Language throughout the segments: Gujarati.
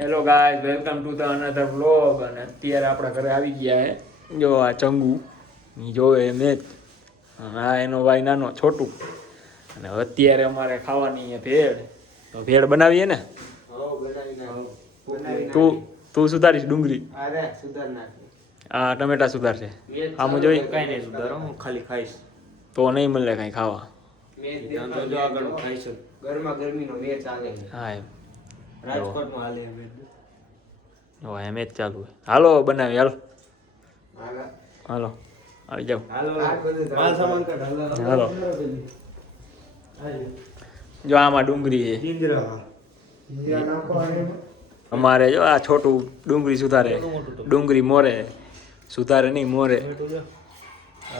Hello guys welcome to the another vlog અને અત્યારે આપણા ઘરે આવી ગયા હે. જો આ ચંગુ ઈ જોવે મેચ હા એનો ભાઈ નાનો છોટું. અને અત્યારે અમારે ખાવાની છે ભેળ. તો ભેળ બનાવીએ ને? તું તું સુધારીશ ડુંગળી? હા સુધાર નાખ આ ટમેટા સુધારશે. આમ જોઈ કઈ નહીં સુધારો હું ખાલી ખાઈશ. તો નહીં મળે કાંઈ ખાવા. ધંધો જો આગળ હું ખાઈશ. ગરમા ગરમીનો મેચ ચાલે હા એમ. રાજકોટમાં હાલે એમ એમ આ ચાલુ હાલો બનાવી હાલો. હાલો. આવી જાઓ. માલ સામાન કાઢ. હાલો. જો આમાં ડુંગળી છે. અમારે જો આ છોટું ડુંગળી સુધારે. ડુંગળી મોરે. સુધારે નહીં મોરે.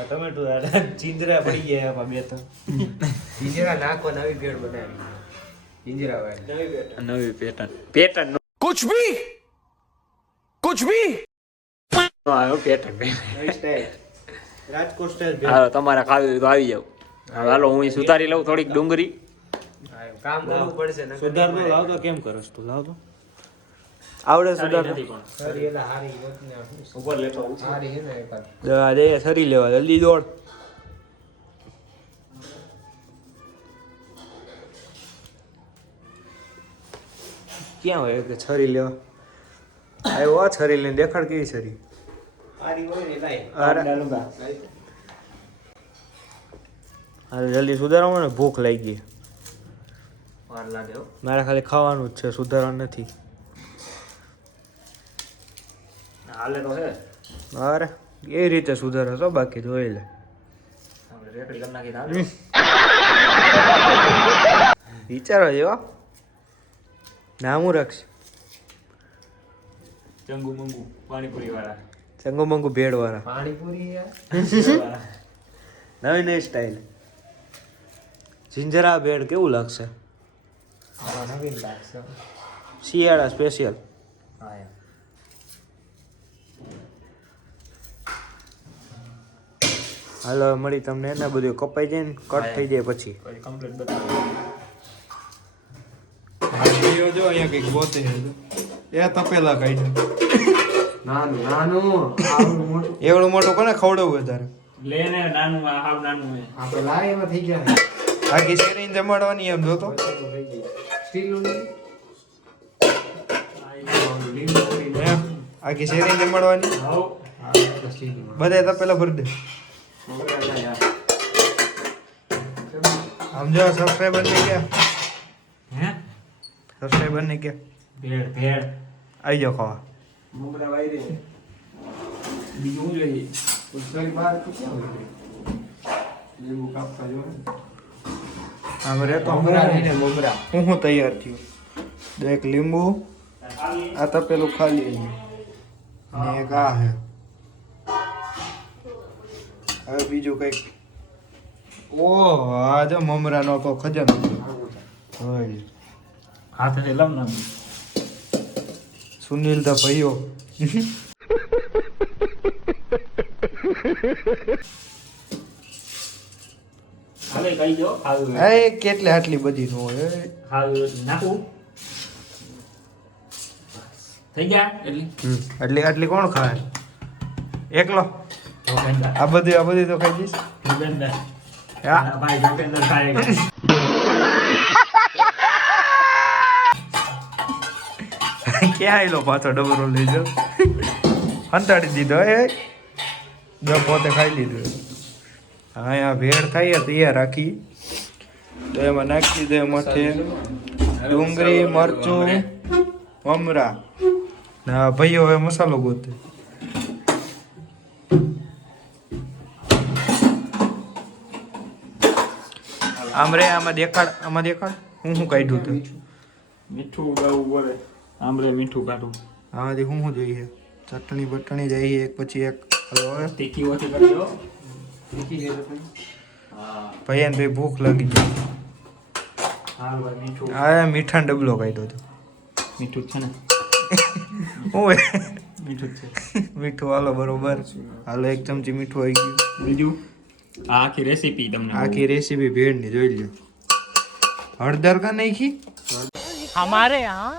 ટમેટું ચીંદરા પડી ગયા બે તો ચીંદરા નાખો નવી ભેળ બનાવી. આવી જાવ હવે હું સુધારી લઉં થોડીક ડુંગળી. આવડે સુધાર સરી લેવા જલ્દી દોડ. ક્યાં હોય? કે છરી લેવા આવ્યો આ છરી લઈને દેખાડ કેવી છરી? અરે જલ્દી સુધારવા ને ભૂખ લાગી ગઈ. મારે ખાલી ખાવાનું જ છે સુધારવાનું નથી. અરે એ રીતે સુધારો તો બાકી જોઈ લે. વિચારો જેવા. નામું રક્ષ ચંગુ મંગુ પાણીપુરી વાળા ચંગુ મંગુ ભેડ વાળા પાણીપુરી નવી નવી સ્ટાઇલ જિંજરા ભેડ કેવું લાગશે? આ નવીન લાગશે. શિયાળા સ્પેશિયલ હાલો મળી તમને એને બધું કપાઈ જાય ને કટ થઈ જાય પછી. પછી કમ્પ્લીટ બતાવો જો અહીંયા કંઈક ગોતે એ તપેલા કાઢ્યા નાનું નાનું એવડું મોટું કોને ખવડાવવું વધારે લે ને નાનું આ હાવ નાનું હે લાય એમાં થઈ ગયા. બાકી શેરીને જમાડવાની એમ જોતો સ્ટીલનું આખી શેરીને જમાડવાની? બધા તપેલા ભરી દે. સમજો સબસ્ક્રાઈબર થઈ હે સબસ્ક્રાઈબર ને કે? ભેળ ભેળ. આવી જાઓ ખાવા. મોગરા વાયરે. બીજું જોઈએ? ઉત્તરી બહાર તો ક્યાં હોય લીંબુ કાપતા જો આમ રહેતો મોગરા ને હું હું તૈયાર થયું. તો એક લીંબુ. આ તપેલું ખાલી. ને એક આ હે હવે બીજું કંઈક. ઓહ આજે જો મમરાનો તો ખજાનો. હોય હાથે નામ સુનિલ તો ભાઈઓ. કેટલે આટલી બધી નો હોય નાખું. થઈ ગયા? એટલી? આટલી આટલી કોણ ખાય? એકલો? આ બધી આ બધી તો ખાઈ જઈશ. હા. ભાઈ ક્યાં લો પાછો ડબરો લઈ જાઓ હંતાડી દીધો, એ? જો પોતે ખાઈ લીધું. અહીંયા ભેળ થાય, તૈયાર રાખી. તો એમાં નાખી દીધું મથે ડુંગળી, મરચું મમરા હા આ ભાઈઓ, હવે મસાલો ગોતે. આમ રે, આમાં દેખાડ આમાં દેખાડ. હું શું કાઢ્યું તું? મીઠું ઉગાવવું બોલે આમળે મીઠું કાઢું. આમાંથી શું શું જોઈએ? ચટણી બટણી જઈએ એક પછી એક. હવે. તીખી ઓછી કરજો તીખી ભાઈ ભાઈ ભૂખ લાગી ગઈ. હા મીઠા ડબલો કાઢ્યો તો. મીઠું છે ને? ઓય મીઠું છે. મીઠું હાલો બરોબર. હાલો એક ચમચી મીઠું આવી ગયું. બીજું? આખી રેસીપી તમને આખી રેસીપી ભેળની જોઈ લ્યો. હળદર કા નાખી? અમારે યહાં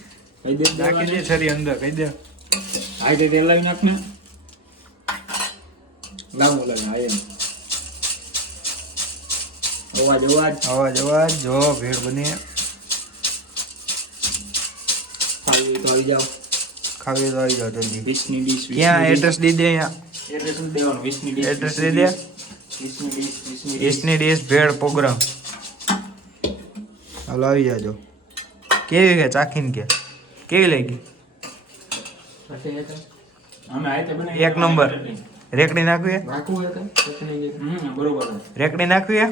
કઈ દે નાખી દે છરી અંદર કહી દે. આ તે તેલ લાવી નાખ ને લાવું લાવી હા એમ. અવાજ અવાજ. અવાજ અવાજ જો ભેળ બને. ખાવી તો આવી જાઓ. ખાવી તો આવી જલ્દી. વીસની ડીશ ક્યાં એડ્રેસ દઈ દે અહીંયા? એડ્રેસ શું દેવાનું વીસની ડીશ એડ્રેસ દઈ દે. વીસની ડીશ વીસની ડીશ. ભેળ પ્રોગ્રામ હાલો આવી જાજો. કેવી કે ચાખીને કે? કેવી લાગી? એક નંબર. રેકડી નાખવી. રેકડી નાખવી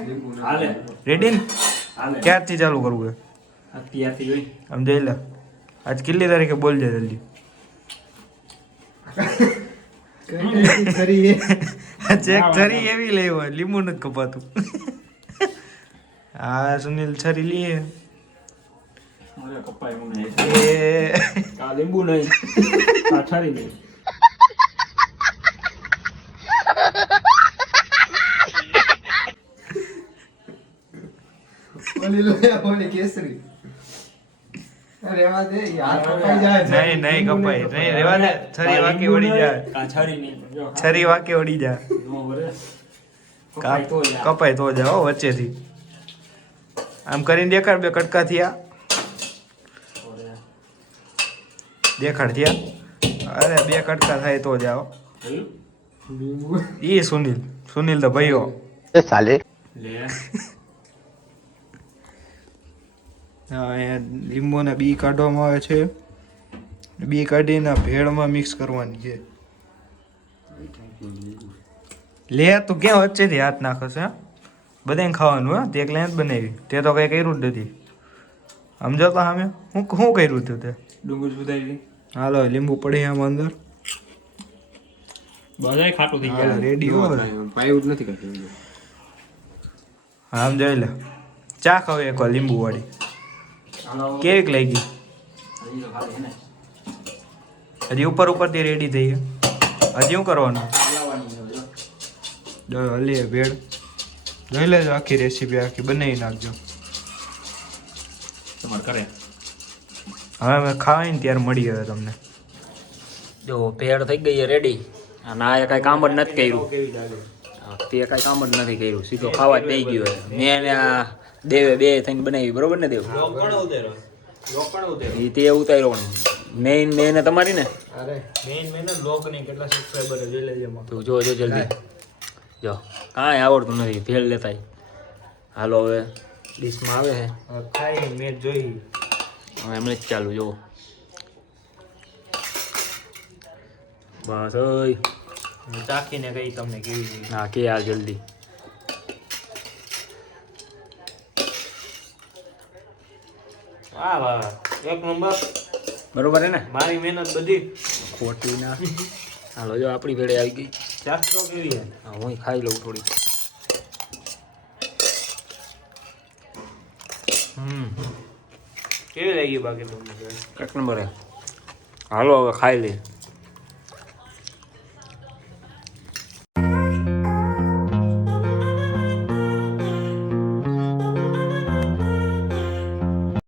રેડી ને? ક્યારથી ચાલુ કરવું છે અત્યારથી આમ જોઈ લે. આજ કેટલી તારીખે બોલજે જલ્દી. ચેક છરી એવી લેવો લીંબુ નથી કપાતું. હા સુનિલ છરી લઈએ મારે કપાય એવું નહીં. આ લીંબુ નહીં. આ નહીં. ઓલી લો ઓલી કેસરી. અરે દે યાર કપાઈ જાય નહીં નહીં કપાય. નહીં રેવા દે. છરી વાકી ઓડી જાય. છરી નહીં. જો છરી વાકી વળી જાય. કપાય તો જાઓ વચ્ચેથી. આમ કરીને દેખાડ બે કટકા થયા. દેખાડ થયા. અરે બે કટકા થાય તો જાઓ જોયું? ઈ સુનિલ. સુનિલ તો ભાઈઓ. લે. હા અહીંયા લીંબુના બી કાઢવામાં આવે છે. બી કાઢીને ભેળમાં મિક્સ કરવાની છે. લે તું ક્યાં વચ્ચેથી હાથ નાખો છે બધાને ખાવાનું હા? તે એકલા જ બનાવી. તે તો કઈ કર્યું જ નથી. સમજો તો સામે? હું શું કર્યું હતું તે? ડુંગર સુધારી હાલો લીંબુ પડે આમ અંદર. બધાય ખાટું થઈ ગયા. રેડી હો પાયું જ નથી કરતું આમ જોઈ લે. ચા ખાવ એકવાર લીંબુ વાળી. કેવીક લાગી? હજી ઉપર ઉપરથી રેડી થઈ ગયા. હજી શું કરવાનું? હલીએ ભેળ. જોઈ લેજો આખી રેસીપી આખી બનાવી નાખજો. તમારે કરે. હવે અમે ખાવાય ને ત્યારે મળીએ હવે તમને. જો ભેળ થઈ ગઈ રેડી અને આ કાંઈ કામ જ નથી કર્યું. તે કાંઈ કામ જ નથી કર્યું. સીધો ખાવા જ થઈ ગયો. મેં ને આ દેવે બે થઈને બનાવી બરોબર ને દેવ? એ તે ઉતાર્યો પણ મેઇન મેન તમારી ને? મેઇન મેન લોકની કેટલા સબસ્ક્રાઇબર જોઈ લેજે તું જો જો જલ્દી. જો કાંઈ આવડતું નથી ભેળ લેતા હાલો હવે. ડીશમાં આવે છે. ખાઈ મેં જોઈ. હવે એમને જ ચાલુ જો બસ ઓય. ચાખીને કઈ તમને કેવી ના હા કે આ જલ્દી. વાહ વાહ. એક નંબર. બરોબર હે ને? મારી મહેનત બધી. ખોટી ના. હાલો જો આપણી ભેળે આવી ગઈ. ચાખતો કેવી હા હું ખાઈ લઉં થોડી કેવી લાગી બાકી તમને? એક નંબર હાલો હવે ખાઈ લે